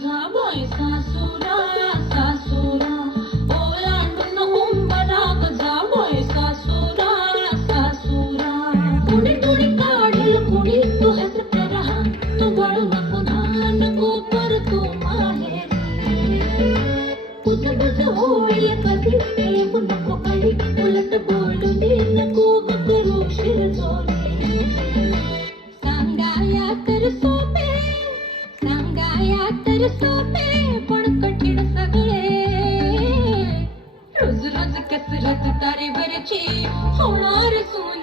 जाबाई सासुरा सासुरा ओलांडून उंबराक जाबाई सासुरा सासुरा कुणी कुणी काढील कुणी तू हसत राहा तू बळू नको धान नको पर तू माहेरी कुजबुज होईल कधी प्रेम नको कळी उलट बोलू दे नको करू शिरजोरी सांगाया तर सोपे सांगाया तर सोपे पण कठीण सगळे रोज रोज कसरत तारेवरची होणार सोन